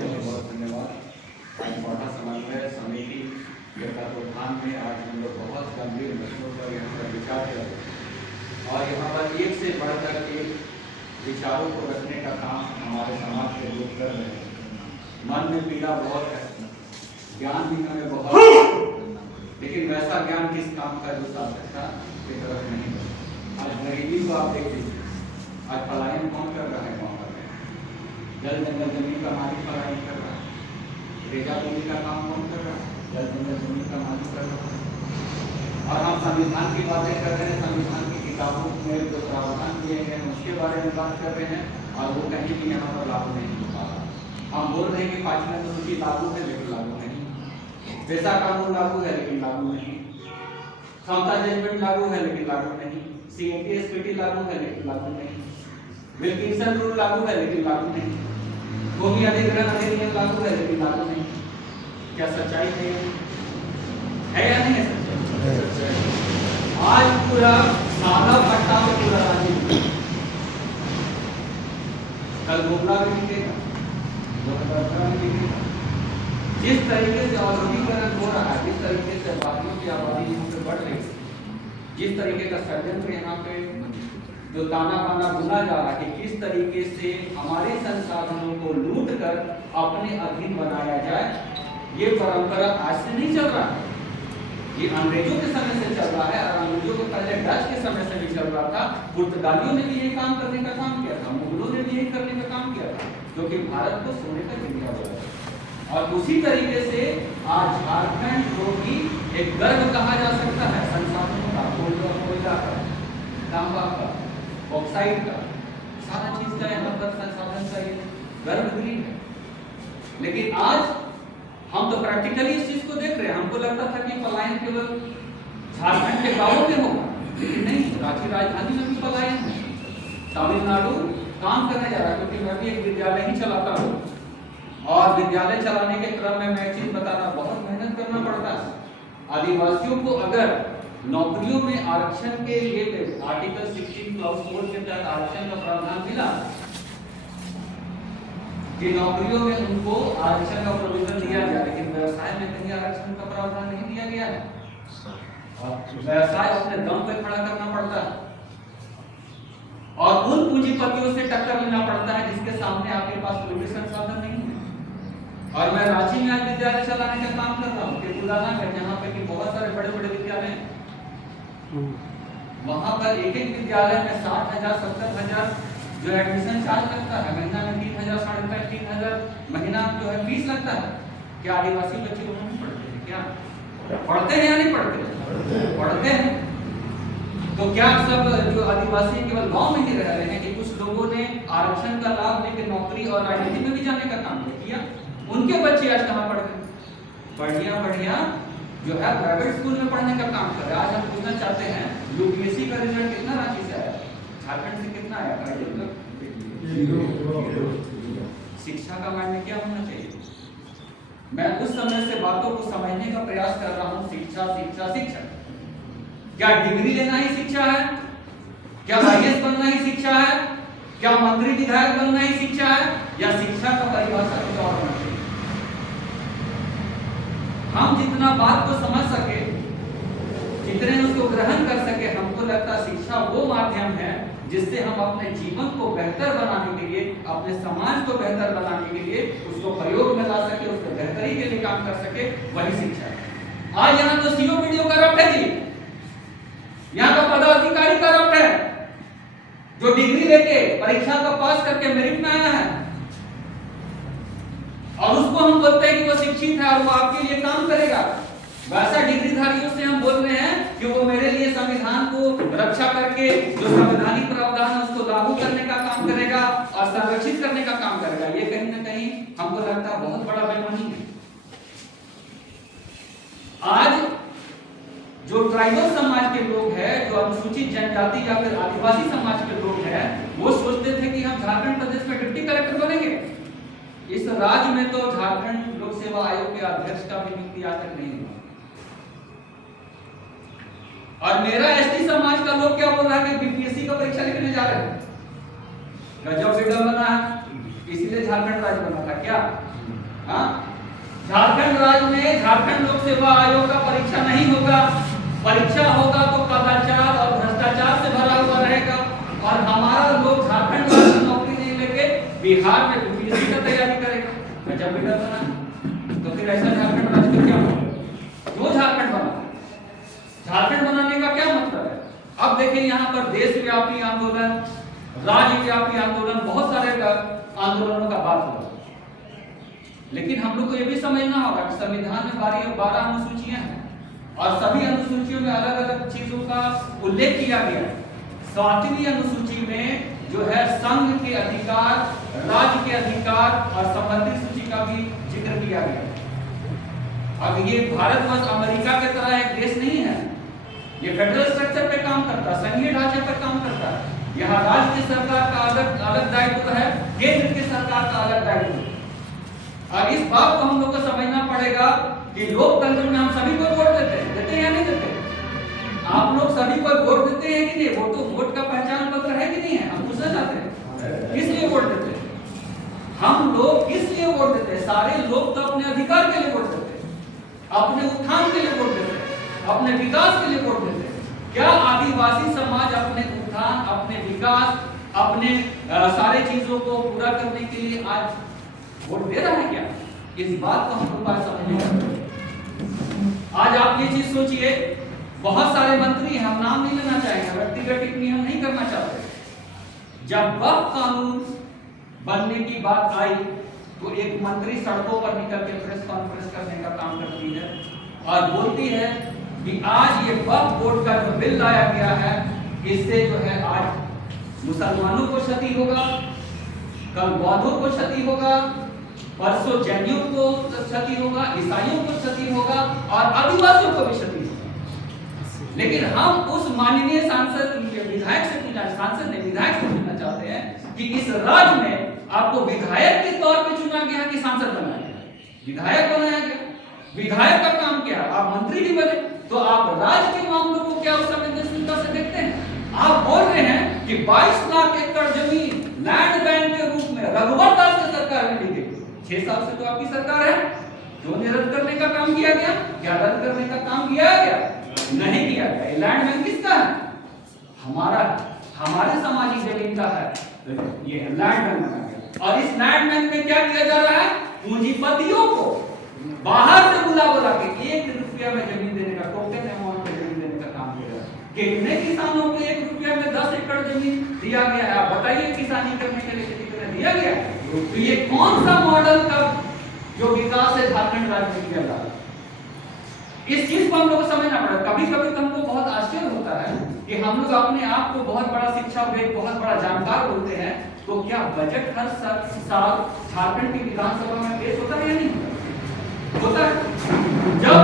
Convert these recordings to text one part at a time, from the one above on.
बहुत बहुत धन्यवाद। आज पौधा समन्वय समिति के तत्वावधान में आज हम लोग बहुत गंभीर मुद्दों पर यहाँ पर विचार कर रहे हैं और यहाँ पर एक से बढ़कर एक विचारों को रखने का काम हमारे समाज के लोग कर रहे हैं। मन में पीड़ा बहुत है, ज्ञान भी हमें बहुत है, लेकिन वैसा ज्ञान किस काम का जो सार्थकता की तरफ नहीं है। आज गरीबी को आप देख लीजिए, आज पलायन कौन कर रहा है वहाँ पर? जल जंगल जमीन का मालिक पलायन कर रहा है। रेजा भूमि का काम कौन कर रहा है? जल जंगल जमीन का मालिक कर रहा है। और हम संविधान की बातें कर रहे हैं, संविधान की किताबों में जो प्रावधान दिए गए हैं उसके बारे में बात कर रहे हैं और वो कहीं भी यहाँ पर लागू नहीं हो पा रहा। हम बोल रहे हैं कि 5वीं अनुसूची लागू है लेकिन लागू नहीं, वैसा कानून लागू है लेकिन लागू नहीं, क्षमता जजमेंट लागू है लेकिन लागू नहीं, CAT SPT लागू है लेकिन लागू नहीं, विल्किंसन रूल लागू है लेकिन लागू नहीं, भूमि अधिग्रहण अधिनियम लागू है लेकिन लागू नहीं। क्या सच्चाई है या नहीं है सच्चाई? आज पूरा सादा पट्टा में पूरा राज्य कल गोबला भी दिखेगा, 2018 में दिखेगा। जिस तरीके से औद्योगिकरण हो रहा है, जिस तरीके से आबादियों की आबादी यहाँ पे बढ़ रही है, जिस तरीके का षड्यंत्र यहाँ पे जो ताना बाना बुना जा रहा है, किस तरीके से हमारे संसाधनों को लूट कर अपने अधीन बनाया जाए, ये परंपरा आज से नहीं चल रहा है। ये अंग्रेजों के समय से चल रहा है और अंग्रेजों के पहले डच के समय से भी चल रहा था। पुर्तगालियों ने भी ये काम करने का काम किया था, मुगलों ने भी यही करने का काम किया था, जो कि भारत को सोने का चिड़िया बोला। और उसी तरीके से आज झारखंड को भी एक गर्व कहा जा सकता है संसाधनों का, कोयला का, तांबा का, ऑक्साइड का, सारा चीज का यहाँ पर संसाधन का ये गर्भगृह है। लेकिन आज हम तो प्रैक्टिकली इस चीज को देख रहे हैं। हमको लगता था कि पलायन केवल झारखंड के गांवों में होगा, लेकिन नहीं, रांची राजधानी में भी पलायन है। तमिलनाडु काम करने जा रहा है, क्योंकि मैं भी एक विद्यालय ही चलाता हूँ और विद्यालय चलाने के क्रम में मैं एक चीज बता रहा, बहुत मेहनत करना पड़ता है। आदिवासियों को अगर नौकरियों में आरक्षण के लिए आर्टिकल 16 क्लॉज 4 के तहत आरक्षण का प्रावधान मिला कि नौकरियों में उनको आरक्षण का प्रोविजन दिया गया, लेकिन व्यवसाय में कहीं आरक्षण का प्रावधान नहीं दिया गया है और व्यवसाय अपने दम पे खड़ा करना पड़ता है और उन पूंजीपतियों से टक्कर लेना पड़ता है जिसके सामने आपके पास कोई भी संसाधन नहीं है। और मैं रांची में आज विद्यालय चलाने का काम कर रहा हूँ, त्रिपुराना में, जहाँ पे कि बहुत सारे बड़े बड़े विद्यालय हैं। वहां पर एक एक विद्यालय में 60,000 70,000 जो एडमिशन चार्ज लगता है, महीना में 3,000 साढ़े 3,000 महीना जो है फीस लगता है। क्या आदिवासी बच्चे वहां नहीं पढ़ते हैं? क्या पढ़ते हैं या नहीं पढ़ते? पढ़ते हैं। तो क्या सब जो आदिवासी केवल गांव में ही रह रहे हैं कि कुछ लोगों ने आरक्षण का लाभ लेकर नौकरी और राजनीति में भी जाने का काम किया? उनके बच्चे आज कहाँ पढ़ रहे? बढ़िया बढ़िया जो है प्राइवेट स्कूल में पढ़ने का काम कर रहे हैं। आज हम पूछना चाहते हैं, UPSC का रिजल्ट कितना रांची से आया, झारखंड से कितना आया? शिक्षा का मायने क्या होना चाहिए? मैं उस समय से बातों को समझने का प्रयास कर रहा हूँ। शिक्षा शिक्षा शिक्षा, क्या डिग्री लेना ही शिक्षा है? क्या IAS बनना ही शिक्षा है? क्या मंत्री विधायक बनना ही शिक्षा है? या शिक्षा का परिभाषा कुछ और होना चाहिए? हम जितना बात को समझ सके, जितने उसको ग्रहण कर सके, हमको लगता है शिक्षा वो माध्यम है जिससे हम अपने जीवन को बेहतर बनाने के लिए, अपने समाज को बेहतर बनाने के लिए उसको प्रयोग में ला सके, उसके बेहतरी के लिए काम कर सके, वही शिक्षा है। आज यहाँ तो CO वीडियो करप्ट है जी, यहाँ का पदाधिकारी करप्ट है, जो डिग्री लेके परीक्षा का पास करके मेरिट में आया है और उसको हम बोलते हैं कि वो शिक्षित है और वो आपके लिए काम करेगा। वैसा डिग्रीधारियों से हम बोल रहे हैं कि वो मेरे लिए संविधान को रक्षा करके जो संवैधानिक प्रावधान है उसको लागू करने का काम करेगा और संरक्षित करने का काम करेगा। ये कहीं ना कहीं हमको लगता है बहुत बड़ा बेईमानी है। आज जो ट्राइबल समाज के लोग हैं, जो अनुसूचित जनजाति या फिर आदिवासी समाज के लोग हैं, वो सोचते थे कि हम झारखंड प्रदेश में डिप्टी कलेक्टर बनेंगे। इस राज्य में तो झारखंड लोक सेवा आयोग के अध्यक्ष का भी नियुक्ति आज तक नहीं हुआ। और मेरा ST समाज का लोग क्या बोल रहा है कि BPSC का परीक्षा लिखने जा रहे हैं। गजब विडम्बना है, इसीलिए झारखंड राज्य बना था क्या? हाँ, झारखंड राज्य में झारखंड लोक सेवा आयोग का परीक्षा नहीं होगा। परीक्षा होगा तो कदाचार और भ्रष्टाचार से भरा हुआ रहेगा, और हमारा लोग झारखंड राज्य में नौकरी नहीं लेके बिहार में यूपीएससी का तैयारी करेगा। गजब बेटा बना। तो फिर ऐसा झारखंड राज्य का क्या मतलब? क्यों झारखंड बना? झारखंड बनाने का क्या मतलब है? अब देखिए यहाँ पर देशव्यापी आंदोलन, राज्यव्यापी आंदोलन, बहुत सारे आंदोलनों का बात हुआ, लेकिन हम लोग को यह भी समझना होगा कि संविधान में 12 अनुसूचियां हैं और सभी अनुसूचियों में अलग अलग चीजों का उल्लेख किया गया है। 7वीं अनुसूची में जो है संघ के अधिकार, राज्य के अधिकार और संबंधित सूची का भी जिक्र किया गया है। अब ये भारतवर्ष अमेरिका की तरह एक देश नहीं है, ये फेडरल स्ट्रक्चर पे काम करता है, संघीय ढांचे पर काम करता है। यहाँ राज्य की सरकार का अलग दायित्व है, केंद्र की सरकार का अलग दायित्व है। और इस बात को हम लोग को समझना पड़ेगा कि लोकतंत्र में हम सभी को वोट देते हैं या नहीं देते? आप लोग सभी को वोट देते हैं कि नहीं? वो तो वोट का पहचान पत्र है कि नहीं है? हम पूछना चाहते हैं किस लिए वोट देते हैं? हम लोग किस लिए वोट देते हैं? सारे लोग तो अपने अधिकार के लिए वोट देते हैं, अपने उत्थान के लिए वोट देते हैं, अपने विकास के लिए वोट देते हैं। क्या आदिवासी समाज अपने उत्थान, अपने विकास, अपने सारे चीजों को पूरा करने के लिए आज वोट दे रहा है क्या? इस बात को हम लोग आज समझेंगे। आज आप ये चीज सोचिए, बहुत सारे मंत्री हैं, हम नाम नहीं लेना चाहेंगे, व्यक्तिगत टिप्पणी हम नहीं करना चाहते। जब वह कानून बनने की बात आई तो एक मंत्री सड़कों पर निकल के प्रेस कॉन्फ्रेंस करने का काम करती है और बोलती है कि आज ये वक्फ बोर्ड का जो बिल लाया गया है, इससे जो है आज मुसलमानों को क्षति होगा, कल बौद्धों को क्षति होगा, परसों जैनियों को क्षति होगा, ईसाइयों को क्षति होगा और आदिवासियों को भी क्षति होगा। लेकिन हम उस माननीय सांसद विधायक से पूछना चाहते हैं कि इस राज्य में आपको विधायक के तौर पे चुना गया कि सांसद बनाया गया? विधायक बनाया गया। विधायक का काम क्या? आप मंत्री भी बने तो आप राज्य के मामलों को क्या उस संवेदनशीलता से देखते हैं? आप बोल रहे हैं कि 22 लाख एकड़ जमीन लैंड बैंक के रूप में रघुवर दास की सरकार में ली गई। 6 साल से तो आपकी सरकार है, क्यों रद्द करने का काम किया गया? क्या रद्द करने का काम किया गया? नहीं किया गया। लैंड बैंक किसका है? हमारा, हमारे सामाजिक जमीन का है। ये लैंड बैंक बना गया और इस लैंड बैंक में क्या किया जा रहा है? पूंजीपतियों को बाहर से बुला के 1 रुपया में जमीन देने का, टोकन अमाउंट में जमीन देने का काम किया जा रहा है। कितने किसानों को 1 रुपया में 10 एकड़ जमीन दिया गया है? आप बताइए, किसानी करने के लिए कितना दिया गया? तो ये कौन सा मॉडल का जो विकास है झारखंड राज्य में किया जा रहा है? इस चीज को हम लोग को समझना पड़ेगा। कभी कभी तो हमको बहुत आश्चर्य होता है कि हम लोग अपने आप को बहुत बड़ा शिक्षाविद, बहुत बड़ा जानकार बोलते हैं, तो क्या बजट हर साल झारखंड की विधानसभा में पेश होता है या नहीं होता है? जब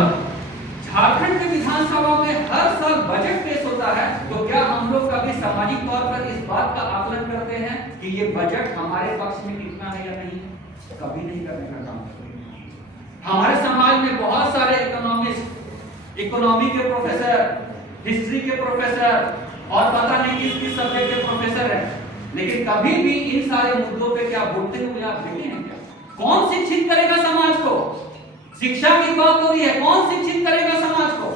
झारखंड की विधानसभा में हर साल बजट पेश होता है तो क्या हम लोग कभी सामाजिक तौर पर इस बात का आकलन करते हैं कि ये बजट हमारे पक्ष में कितना है या नहीं? कभी नहीं करने का काम करते। हमारे समाज में बहुत सारे इकोनॉमिस्ट, इकोनॉमी के प्रोफेसर, हिस्ट्री के प्रोफेसर और पता नहीं किस किस सब्जेक्ट के प्रोफेसर हैं, लेकिन कभी भी इन सारे मुद्दों पे क्या बोलते हुए आप देखे हैं क्या? कौन शिक्षित करेगा समाज को? शिक्षा की बात हो रही है, कौन शिक्षित करेगा समाज को?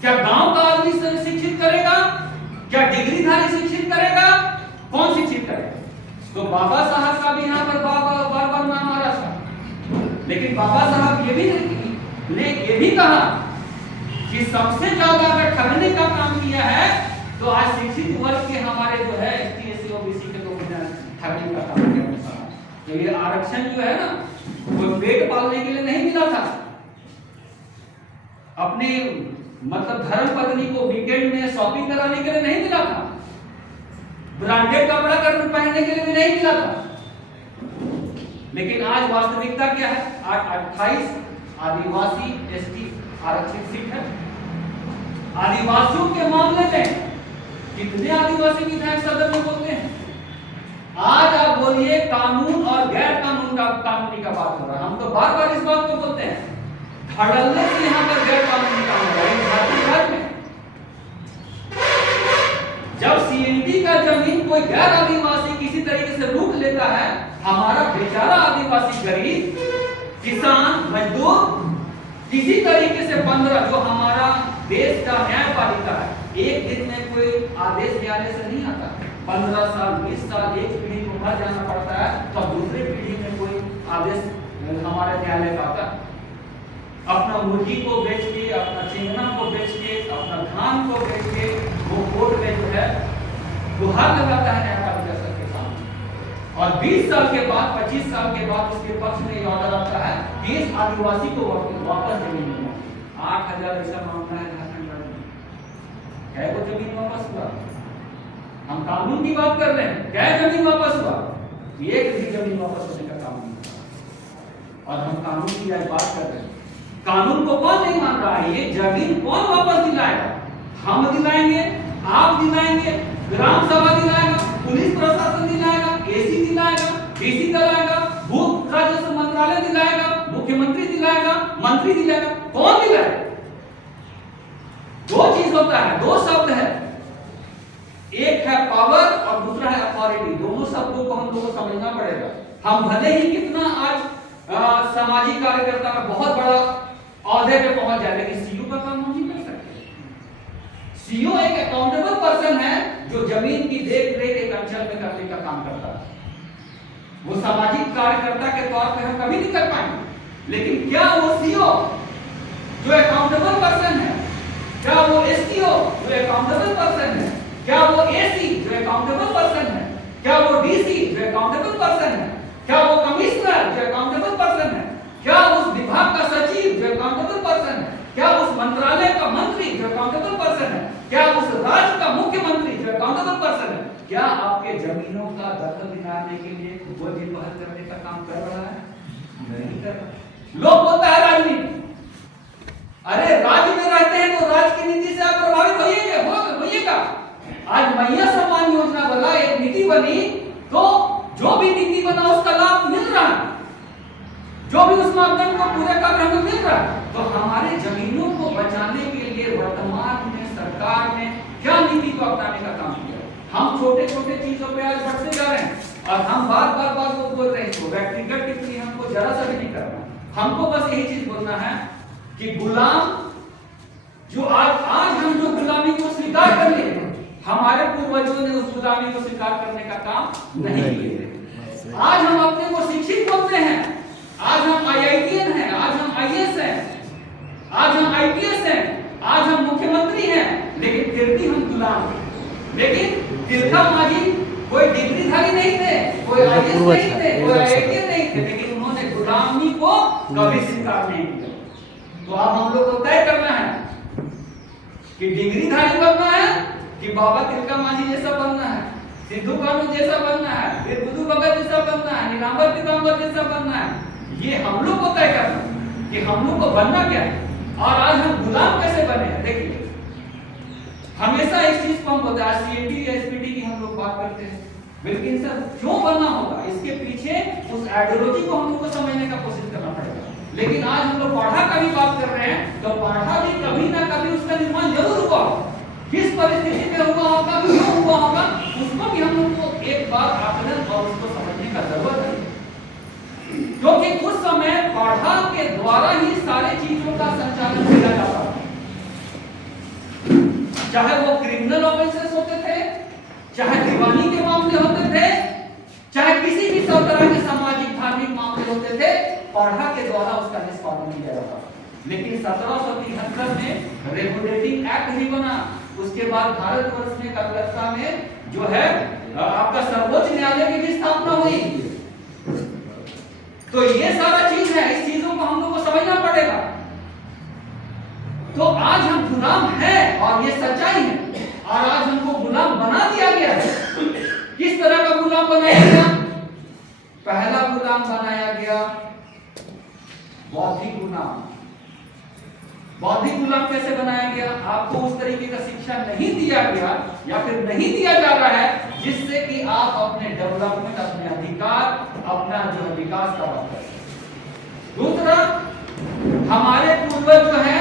क्या गांव का आदमी शिक्षित करेगा? क्या डिग्रीधारी शिक्षित करेगा? कौन शिक्षित करेगा? तो बाबा साहब का भी यहाँ पर बार-बार नाम आ रहा था, लेकिन बाबा साहब ये भी कहा कि सबसे ज्यादा अगर ठगने का काम किया है तो आज शिक्षित वर्ग के हमारे जो है एसटी, एससी, ओबीसी के लोग ठगने का काम किया। तो ये आरक्षण जो है ना, वो पेट पालने के लिए नहीं मिला था, अपने मतलब धर्म पत्नी को वीकेंड में शॉपिंग कराने के लिए नहीं मिला था, ब्रांडेड कपड़ा पहनने के लिए भी नहीं मिला था। लेकिन आज वास्तविकता क्या है? 28 आदिवासी एसटी आरक्षित सीट है। आदिवासियों के मामले में कितने आदिवासी विधायक सदन में बोलते हैं? आज आप बोलिए कानून और गैर कानूनी का बात हो रहा है। हम तो बार बार इस बात को बोलते हैं, धड़ल्ले से यहाँ पर गैर कानूनी काम हो रहा है झारखंड राज्य में। जब सीएनटी का जमीन कोई गैर आदिवासी किसी तरीके से लूट लेता है, हमारा बेचारा आदिवासी गरीब किसी तरीके से 15 जो हमारा देश का न्यायपालिका है, एक दिन में कोई आदेश न्यायालय से नहीं आता। 15 साल 20 साल एक पीढ़ी को भर जाना पड़ता है, तो दूसरे पीढ़ी में कोई आदेश हमारे न्यायालय का आता। अपना मुर्गी को बेच के, अपना चिंगना को बेच के, अपना धान को बेच के वो कोर्ट में जो है गुहार लगाता है न्यायपालिका के सामने। और 20 साल के बाद 25 साल के बाद उसके पक्ष में ऑर्डर आता है कि इस आदिवासी को वापस जमीन मिला। 8000 ऐसा मामला है झारखंड राज्य में, क्या वो जमीन वापस हुआ? हम कानून की बात कर रहे हैं, क्या जमीन वापस हुआ? एक भी जमीन वापस होने का काम नहीं हुआ। और हम कानून की बात कर रहे हैं, कानून को कौन नहीं मान रहा है? ये जमीन कौन वापस दिलाएगा? हम दिलाएंगे, आप दिलाएंगे, ग्राम सभा दिलाएगा, पुलिस प्रशासन दिलाएगा, एसी दिलाएगा, डीसी दिलाएगा, भू राजस्व मंत्रालय दिलाएगा, मुख्यमंत्री दिलाएगा, मंत्री दिलाएगा, कौन दिलाएगा? दो चीज होता है, दो शब्द है, एक है पावर और दूसरा है अथॉरिटी। दोनों शब्दों को हम लोगों को समझना पड़ेगा। हम भले ही कितना आज सामाजिक कार्यकर्ता में बहुत बड़ा औहदे पे पहुंच जाए, लेकिन सीओ का काम हम नहीं कर सकते। सीओ एक अकाउंटेबल पर्सन है जो जमीन की देख रेख एक अंचल में करने का काम करता है। वो सामाजिक कार्यकर्ता के तौर पे हम कभी नहीं कर पाएंगे, लेकिन क्या वो सीओ जो अकाउंटेबल पर्सन है, क्या वो एसटीओ जो अकाउंटेबल पर्सन है, क्या वो एसी जो अकाउंटेबल पर्सन है, क्या वो डीसी जो अकाउंटेबल पर्सन है, क्या वो कमिश्नर जो अकाउंटेबल पर्सन है, क्या उस विभाग का सचिव जो अकाउंटेबल पर्सन है, क्या उस मंत्रालय का मंत्री जो अकाउंटेबल पर्सन है, क्या उस राज्य का मुख्यमंत्री जो अकाउंटेबल पर्सन है, क्या आपके जमीनों का दखल दिलाने के लिए कोई भी पहल करने का काम कर रहा है? नहीं कर रहा। लोग बोलता है राजनीति, अरे राज्य में रहते हैं तो राज्य की नीति से आप प्रभावित होइएगा। आज मैया सम्मान योजना वाला एक नीति बनी, तो जो भी नीति बना उसका लाभ मिल रहा है, जो भी उस मापदंड को पूरा कर रहे हैं मिल रहा है। तो हमारे जमीनों को बचाने के लिए वर्तमान में सरकार ने क्या नीति को अपनाने का काम किया? हम छोटे छोटे चीजों पे आज बढ़ते जा रहे हैं और हम बार वो बोल रहे हैं, व्यक्तिगत टिप्पणी हमको जरा सा भी नहीं करना। हमको बस यही चीज बोलना है कि गुलाम जो आज हम जो गुलामी को स्वीकार कर लिए, हमारे पूर्वजों ने उस गुलामी को स्वीकार करने का काम नहीं किया। आज हम अपने को शिक्षित बोलते हैं, आज हम आईआईटीएन हैं, आज हम आईएएस हैं, आज हम आईपीएस हैं, आज हम मुख्यमंत्री हैं, लेकिन फिर भी हम गुलाम हैं। लेकिन तिलका मांझी कोई डिग्रीधारी नहीं थे, कोई आईएएस नहीं थे, कोई आईआईटीएन नहीं थे, लेकिन उन्होंने गुलामी को कभी स्वीकार नहीं किया। तो अब हम लोग को तय करना है कि डिग्रीधारी बनना है कि बाबा तिलका मांझी जैसा बनना है, सिद्धू कानू जैसा बनना है, फिर बुद्धू भगत जैसा बनना है, नीलांबर पीतांबर जैसा बनना है। ये हम लोग को तय करना कि हम लोग को बनना क्या है। और आज हम गुलाम कैसे बने हैं? देखिए, हमेशा इस चीज को हम बोलते हैं, सीएटी या एसपीटी की हम लोग बात करते हैं, लेकिन सर क्यों बनना होगा? इसके पीछे उस आइडियोलॉजी को हम लोग को समझने का कोशिश करना पड़ेगा। लेकिन आज हम लोग पढ़ा का भी बात कर रहे हैं, तो पढ़ा भी कभी ना कभी उसका निर्माण जरूर हुआ, किस परिस्थिति में हुआ होगा, क्यों हुआ होगा, उसको भी हम लोग को एक बार आकलन और उसको समझने का जरूरत है। क्योंकि उस समय पढ़ा के द्वारा ही सारे चीजों का संचालन किया जाता था, चाहे वो क्रिमिनल ऑफेंसेस होते थे, चाहे दीवानी के मामले होते थे, चाहे किसी भी तरह के सामाजिक धार्मिक मामले होते थे, पढ़ा के द्वारा उसका निष्पादन किया जाता था। लेकिन 1773 में रेगुलेटिंग एक्ट ही बना, उसके बाद भारतवर्ष में कलकत्ता में जो है आपका सर्वोच्च न्यायालय की भी स्थापना हुई। तो ये सारा चीज है, इस चीजों को हम लोग को समझना पड़ेगा। तो आज हम गुलाम हैं और ये सच्चाई है, और आज हमको गुलाम बना दिया गया है। किस तरह का गुलाम बनाया गया? पहला गुलाम बनाया गया बौद्धिक गुलाम। बौद्धिक गुलाम कैसे बनाया गया? आपको उस तरीके का शिक्षा नहीं दिया गया या फिर नहीं दिया जा रहा है जिससे कि आप अपने डेवलपमेंट, अपने अधिकार, अपना जो है विकास का बात करें। दूसरा, हमारे पूर्वज जो है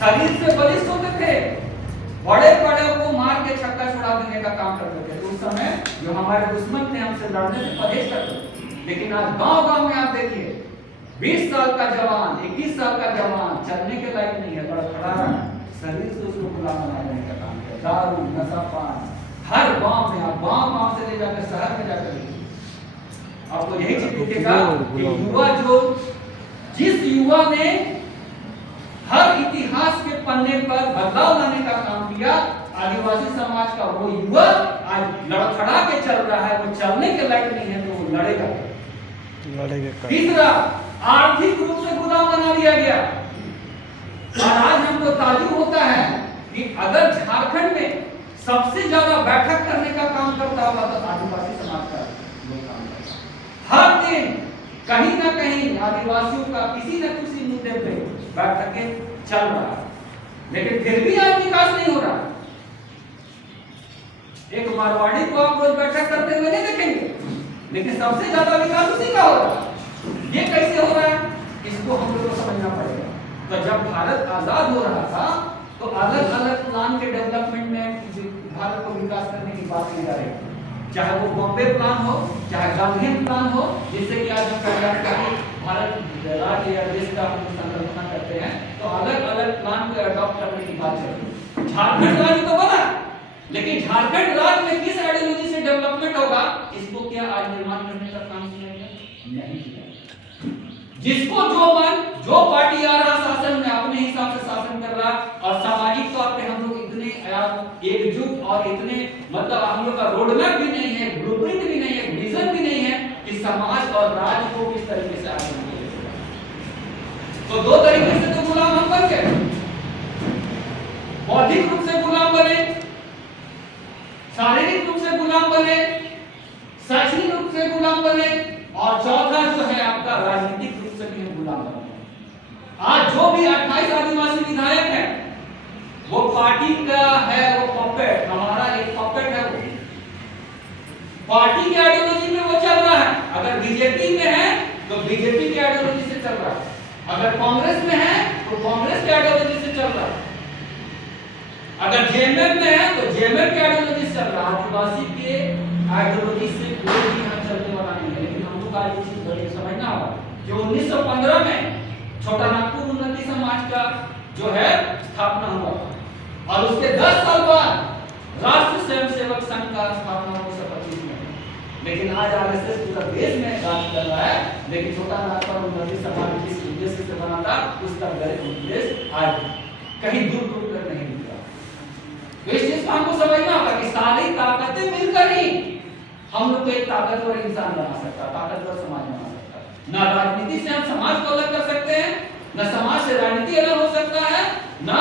शरीर से बलिष्ठ होते थे, बड़े बड़े को मार के छक्का छुड़ा देने का काम करते थे। उस समय जो हमारे दुश्मन थे हमसे लड़ने से परहेज करते थे। लेकिन आज गांव-गांव में आप देखिए 20 साल का जवान, 21 साल का जवान चलने के लायक नहीं है, लड़खड़ा रहा है, शरीर से उसको गुलाम बनाने का काम किया। दारू, नशा, पान हर गांव में, आप गांव से ले जाकर शहर में जाकर आपको यही चीज दिखेगा कि युवा जो, जिस युवा ने हर इतिहास के पन्ने पर बदलाव लाने का काम किया, आदिवासी समाज का वो युवा आज लड़खड़ा के चल रहा है, वो चलने के लायक नहीं है तो वो लड़ेगा। तीसरा, आर्थिक रूप से गुलाम बना दिया गया। और आज हमको ताजुब होता है कि अगर झारखंड में सबसे ज्यादा बैठक करने का काम करता होगा तो आदिवासी समाज का लोग काम करता है। हर दिन कहीं ना कहीं आदिवासियों का किसी न किसी मुद्दे पे बैठकें चल रहा है, लेकिन फिर भी आज विकास नहीं हो रहा। एक मारवाड़ी को आप रोज बैठक करते हुए नहीं देखेंगे, लेकिन सबसे ज्यादा विकास उसी का हो रहा है। ये कैसे हो रहा है, इसको हम लोग को समझना पड़ेगा। तो जब भारत आजाद हो रहा था तो अलग अलग प्लान के डेवलपमेंट में भारत को विकास करने की बात की जा रही थी, चाहे वो बॉम्बे प्लान हो, चाहे गांधीयन प्लान हो, जिससे कि आज हम कल्याणकारी भारत राज्य या देश का हम संकल्पना करते हैं, तो अलग अलग प्लान को अडॉप्ट करने की बात चल रही है। झारखंड राज्य तो बना, लेकिन झारखंड राज्य में किस आइडियोलॉजी से डेवलपमेंट होगा, इसको क्या आज निर्माण करने का काम किया गया? नहीं किया। जिसको जो मन, जो पार्टी आ रहा शासन में अपने हिसाब से शासन कर रहा, और सामाजिक तौर पे हम लोग इतने एकजुट और इतने मतलब हम लोग का रोड मैप भी नहीं है, ब्लूप्रिंट भी नहीं है, विजन भी नहीं है कि समाज और राज्य को किस तरीके से आगे बढ़ाना। तो दो तरीके से तो गुलाम हम बन गए, बौद्धिक रूप से गुलाम बने, शारीरिक रूप से गुलाम बने, शैक्षणिक रूप से गुलाम बने, और चौथा जो है आपका राजनीतिक रूप से भी गुलाम बने। आज जो भी 28 आदिवासी विधायक हैं वो पार्टी का है, वो पपेट, हमारा एक पपेट है, वो पार्टी की आइडियोलॉजी में वो चल रहा है। अगर बीजेपी में है तो बीजेपी की आइडियोलॉजी से चल रहा है, अगर कांग्रेस में है तो कांग्रेस की आइडियोलॉजी से चल रहा है, अगर जेएमएम में है तो जेएमएम की आइडियोलॉजी से चल रहा है। आदिवासी के आइडियोलॉजी से कोई भी यहाँ चलने वाला नहीं है। लेकिन हमको आज ये चीज बड़ी समझना होगा कि 1915 में छोटा नागपुर उन्नति समाज का जो है स्थापना हुआ, और उसके 10 साल बाद राष्ट्रीय स्वयंसेवक संघ का स्थापना 1925 में। लेकिन आज आरएसएस पूरा देश में राज कर रहा है, लेकिन छोटा नागपुर उन्नति समाज जिस उद्देश्य से बना था उसका गलत उद्देश्य आज कहीं दूर दूर तक नहीं दिख रहा। तो इस चीज को हमको समझना होगा कि सारी ताकतें मिलकर ही हम लोग को एक ताकतवर इंसान बना सकता है, ताकतवर समाज बना सकता है। ना राजनीति से हम समाज को अलग कर सकते हैं, ना समाज से राजनीति अलग हो सकता है, ना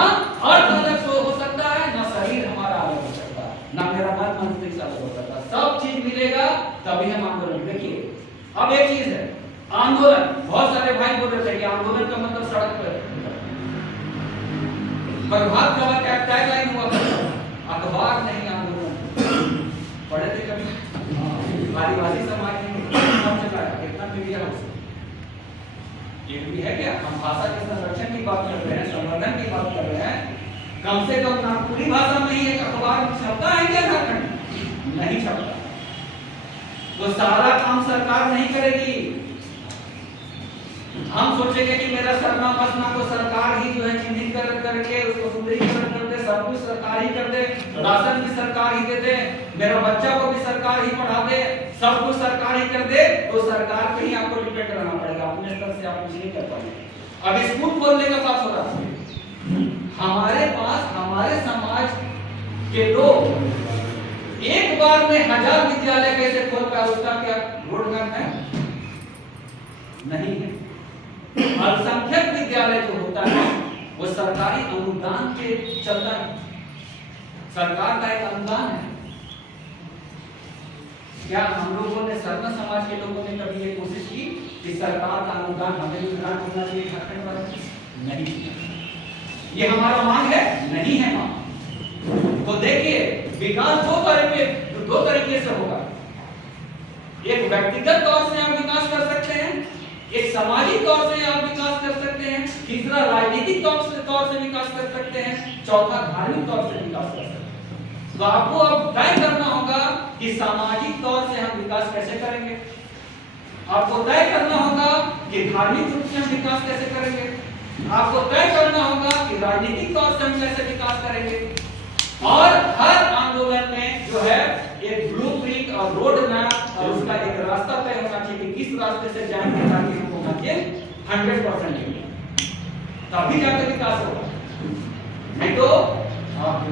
अर्थ अलग हो सकता है, ना शरीर हमारा अलग हो सकता है, ना मेरा मन मस्तिष्क अलग हो सकता है। सब चीज मिलेगा तभी हम आंदोलन। देखिए अब एक चीज है आंदोलन, बहुत सारे भाई बोल रहे थे कि आंदोलन का मतलब सड़क पर प्रभात खबर का टैगलाइन हुआ था अखबार नहीं आंदोलन। पढ़े थे कभी? आदिवासी समाज में कितना मीडिया हाउस ये भी है क्या? हम भाषा के संरक्षण की बात कर रहे हैं, संवर्धन की बात कर रहे हैं। कम से कम नागपुरी भाषा में ही एक अखबार छपता है क्या झारखंड? नहीं छपता। तो सारा काम सरकार नहीं करेगी। हम सोचेंगे कि मेरा सरना मसना को सरकार ही जो है चिन्हित करके उसको सुंदरीकरण कर दे, सब कुछ सरकार ही कर दे, राशन भी सरकार ही दे दे, मेरा बच्चा को भी सरकार ही पढ़ा दे, सब कुछ सरकार ही कर दे, तो सरकार पे ही आपको डिपेंड रहना पड़ेगा। अपने स्तर से आप कुछ नहीं कर पाएंगे। अब स्कूल खोलने का बात हो रहा है, हमारे पास हमारे समाज के लोग एक बार में 1000 विद्यालय कैसे खोल पाए, उसका क्या रोड मैप है? नहीं है। अल्पसंख्यक विद्यालय जो होता है वो सरकारी अनुदान के चलता है, सरकार का एक अनुदान है। क्या हम लोगों ने सरना समाज के लोगों ने कभी ये कोशिश की कि सरकार का अनुदान हमें भी ग्रांट होना चाहिए झारखंड में? नहीं, ये हमारा मांग है, नहीं है मांग। तो देखिए विकास दो तरीके से होगा। एक व्यक्तिगत तौर से आप विकास कर सकते हैं, एक सामाजिक तौर से आप विकास कर सकते हैं, तीसरा राजनीतिक तौर से विकास कर सकते हैं, चौथा धार्मिक तौर से विकास कर सकते हैं। तो आपको अब तय करना होगा कि सामाजिक तौर से हम विकास कैसे करेंगे। आपको तय करना होगा कि कि धार्मिक रूप से हम विकास कैसे करेंगे, आपको तय करना होगा कि राजनीतिक तौर से हम कैसे विकास करेंगे। और हर आंदोलन में जो है एक ब्लूप्रिंट और रोड मैप और उसका एक रास्ता तय होना चाहिए कि किस रास्ते से जाएंगे ताकि हमको मंजिल 100% मिले, तभी जाकर विकास होगा। नहीं तो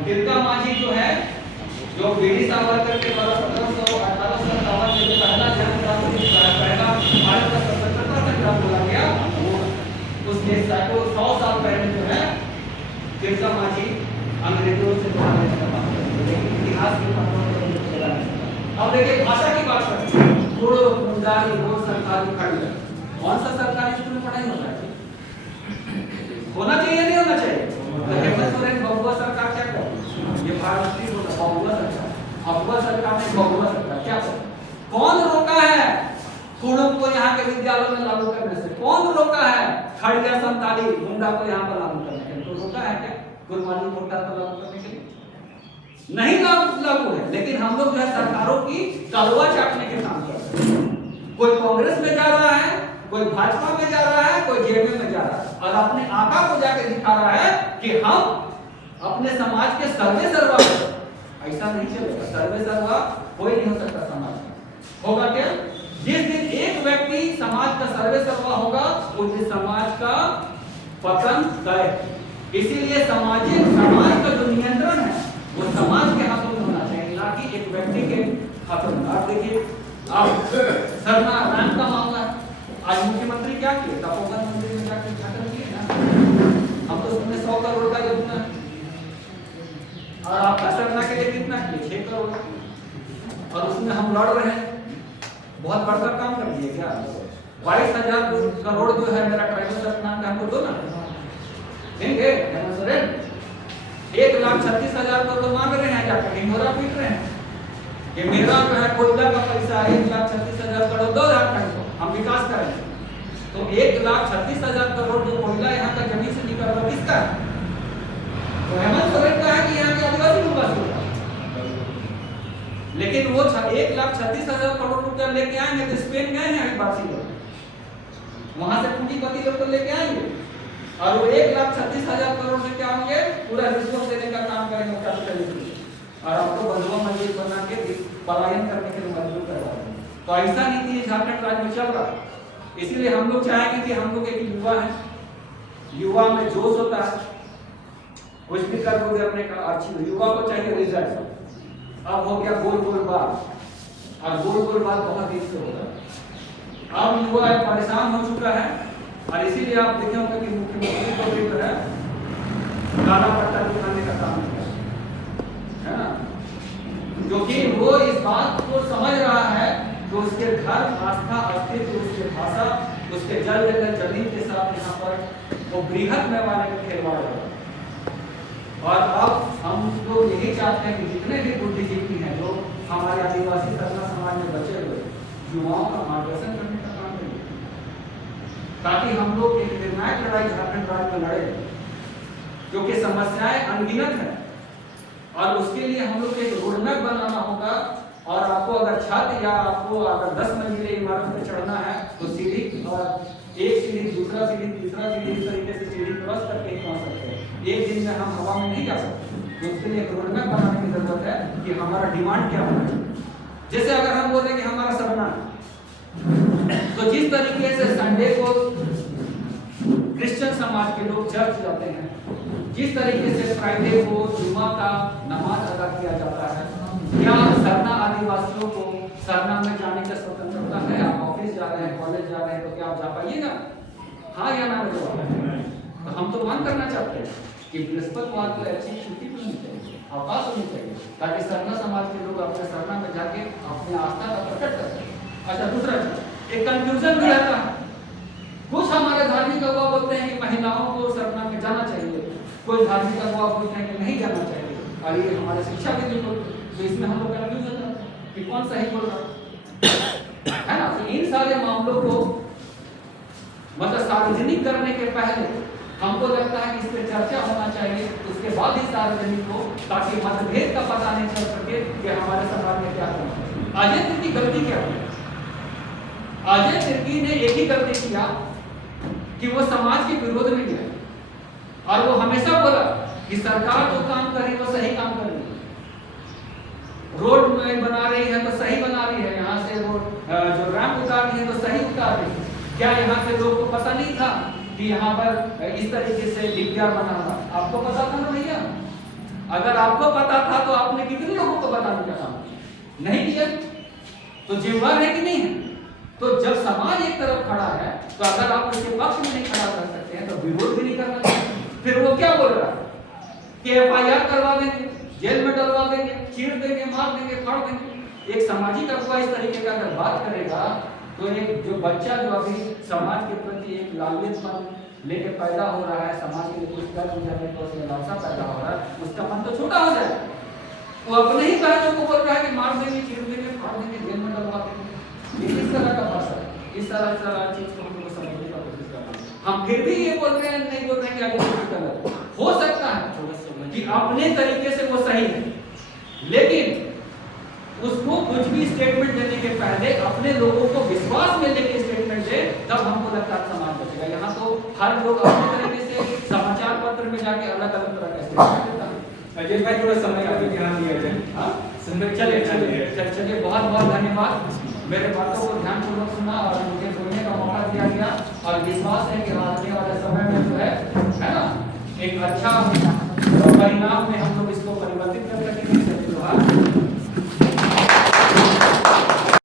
तिलका मांझी जो है, जो बीडी सावरकर के द्वारा 1758 में जो पहला पहला भारत का स्वतंत्रता संग्राम बोला गया, उसके 100 साल पहले जो है तिलका मांझी अंग्रेजों से लड़ने का बात करते, लेकिन इतिहास के पन्नों में नहीं चला है। अब देखिए भाषा की बात करते हैं, थोड़ो मुंडारी वो सरकारी खड़ी, कौन सा सरकारी स्कूल में पढ़ाई होता है, होना चाहिए नहीं होना चाहिए? तो हेमंत सोरेन बबुआ सरकार क्या कर, ये भारतीय बबुआ सरकार, बबुआ सरकार ने बबुआ सरकार क्या कर, कौन रोका है कुड़ों को यहाँ के विद्यालयों में लागू करने से? कौन रोका है खड़िया संताली मुंडा को यहाँ पर लागू करने के लिए? तो रोका है क्या गुरबानी मोटा पर लागू करने के लिए? नहीं लागू है। लेकिन हम लोग जो है सरकारों की तलवा चाटने के काम करते हैं। कोई कांग्रेस में जा रहा है, कोई भाजपा में जा रहा है, कोई जेडीयू में जा रहा है और अपने आका को जाकर दिखा रहा है कि हम अपने समाज के सर्वे सर्वा। ऐसा नहीं चलेगा, सर्वे सर्वा कोई नहीं हो सकता समाज का। होगा क्या? जिस दिन एक व्यक्ति समाज का सर्वे सर्वा होगा उस दिन समाज का पतन तय। इसीलिए समाज का जो नियंत्रण है वो समाज के हाथों में होना चाहिए, ना कि एक व्यक्ति के हाथों में। आप देखिए, आप सरना रैंक का मामला है, आज मुख्यमंत्री क्या किए, तपोवन मंदिर में जाकर उद्घाटन किए ना, हम तो उसमें 100 करोड़ का योजना, और आप सरना के लिए कितना किए, 6 करोड़, और उसमें हम लड़ रहे हैं। बहुत बड़ा काम कर दिए क्या? 22,000 करोड़ जो है मेरा ट्राइबल सरना का हमको दो ना, देंगे? 1,36,000 करोड़ मांग रहे हैं, जाकर ढिंढोरा पीट रहे हैं। ये मेरा जो है कोयला का पैसा 1,36,000 करोड़ दो हम विकास करेंगे। तो 1,36,000 करोड़ जो कोयला यहाँ का जमीन से निकल रहा किसका है? तो हेमंत सोरेन का है कि यहाँ के आदिवासी निवासियों का? लेकिन वो 1,36,000 करोड़ रुपया लेके आएंगे तो स्पेन गए हैं आदिवासी लोग, वहां से पूंजीपति लोग को लेके आएंगे और वो 1,36,000 करोड़ से क्या होंगे, पूरा रिश्वत देने का काम करेंगे कैपिटलिस्ट, और आपको बंधुआ मंजिल बना के पलायन करने के लिए मजबूर करवा देंगे। तो ऐसा नीति झारखंड राज्य में चल रहा है। इसीलिए हम लोग चाहेंगे कि हम लोग एक युवा है, युवा में जोश होता है, कुछ भी कर दोगे अपने का अच्छी, युवा को चाहिए रिजल्ट। अब हो गया गोल गोल बात, और गोल गोल बात बहुत दिन से होता है। अब युवा परेशान हो चुका है, और इसीलिए आप देखे होंगे कि मुख्यमंत्री को भी जो है काला पट्टा दिखाने का काम किया है ना, क्योंकि वो इस बात को समझ रहा है कि उसके धर्म, आस्था, अस्तित्व, उसके भाषा, उसके जल जगह जमीन के साथ यहाँ पर वो बृहद पैमाने पर खिलवाड़ हो रहा है। और अब हम लोग यही चाहते हैं कि जितने भी बुद्धिजीवी हैं जो हमारे आदिवासी सरना समाज में बचे हुए युवाओं का मार्गदर्शन करने का काम करें, ताकि हम लोग एक निर्णायक लड़ाई झारखंड राज्य में लड़े, क्योंकि समस्याएं अनगिनत हैं और उसके लिए हम लोग एक रोडमैप बनाना होगा। और आपको अगर छत या आपको अगर 10 मंजिले इमारत पे चढ़ना है तो सीढ़ी, और एक सीढ़ी, दूसरा सीढ़ी, तीसरा सीढ़ी, इस तरीके से सीढ़ी क्रॉस करके ही पहुंच सकते हैं। एक दिन में हम हवा में नहीं जा सकते, तो उसके लिए एक रोडमैप बनाने की जरूरत है कि हमारा डिमांड क्या होना चाहिए। जैसे अगर हम बोले कि हमारा सरना, तो जिस तरीके से संडे को क्रिश्चियन समाज के लोग चर्च जाते हैं, जिस तरीके से फ्राइडे को जुम्मा का नमाज अदा किया जाता है, क्या सरना आदिवासियों को सरना में जाने का स्वतंत्रता है? आप ऑफिस जा रहे हैं, कॉलेज जा रहे हैं, तो क्या आप जा पाइएगा? हाँ या ना? तो हम तो मांग करना चाहते हैं कि बृहस्पतिवार को अच्छी छुट्टी मिलनी चाहिए, अवकाश होनी चाहिए, ताकि सरना समाज के लोग अपने सरना में जाके अपनी आस्था का प्रकट कर सकें। अच्छा, दूसरा एक कंफ्यूजन भी रहता है, कुछ हमारे धार्मिक अगुवा बोलते हैं कि महिलाओं को सरना में जाना चाहिए, कोई धार्मिक अगुवा बोलते हैं कि नहीं जाना चाहिए, और ये हमारे शिक्षा भी नहीं बोलते, तो इसमें हम लोग कंफ्यूज हो जाते हैं कि कौन सही बोल रहा है ना। तो इन सारे मामलों को मतलब सार्वजनिक करने के पहले हमको लगता है कि इस पर चर्चा होना चाहिए, उसके बाद ही सार्वजनिक हो, ताकि मतभेद का पता नहीं चल सके कि हमारे समाज में क्या होना है। अजय की गलती क्या है? अजय तिर्की ने एक ही गलती किया कि वो समाज के विरोध में गया और वो हमेशा बोला कि सरकार जो काम कर रही है वो सही काम कर रही है, रोड में बना रही है तो सही बना रही है, यहाँ से वो जो रैंप उतार रही है तो सही उतार रही है। क्या यहाँ के लोग को पता नहीं था कि यहाँ पर इस तरीके से डीपीआर बना हुआ? आपको पता था ना भैया? अगर आपको पता था तो आपने कितने लोगों को बताने का काम नहीं किया? तो जिम्मेवार है कि नहीं है? तो जब समाज एक तरफ खड़ा है तो अगर आप उसके पक्ष में नहीं खड़ा कर सकते हैं तो विरोध भी नहीं करना चाहिए। फिर वो क्या बोल रहा है कि एफआईआर करवा देंगे, जेल में डलवा देंगे, चीर देंगे, मार देंगे, फाड़ देंगे। एक सामाजिक अगुवा इस तरीके का अगर बात करेगा तो एक जो बच्चा जो अभी समाज के प्रति एक लालियतपन लेके पैदा हो रहा है, समाज के लिए कुछ कर गुजरने को उसमें लालसा पैदा हो रहा है, उसका मन तो छोटा हो जाएगा। वो अपने ही बहनों को बोल रहा है कि मार देंगे, चीर देंगे, फाड़ देंगे, जेल में डलवा देंगे। इस तरह का भाषा है, इस तरह चीज को हमको समझने का कोशिश करना है। हम फिर भी ये बोल रहे हैं, नहीं बोल रहे हैं कि आगे कुछ गलत हो सकता है कि अपने तरीके से वो सही है, लेकिन उसको कुछ भी स्टेटमेंट देने के पहले अपने लोगों को विश्वास में लेके स्टेटमेंट दे, तब हमको लगता है समाज बचेगा। यहाँ तो हर लोग अपने तरीके से समाचार पत्र में जाके अलग अलग तरह का स्टेटमेंट देता है। अजय भाई थोड़ा समय का भी ध्यान दिया जाए। हाँ, चलिए बहुत बहुत धन्यवाद। मेरे बातों को ध्यानपूर्वक सुना और मुझे बोलने का मौका दिया गया और विश्वास है कि आने वाले समय में जो है ना, एक अच्छा परिणाम में हम लोग इसको परिवर्तित कर सकेंगे।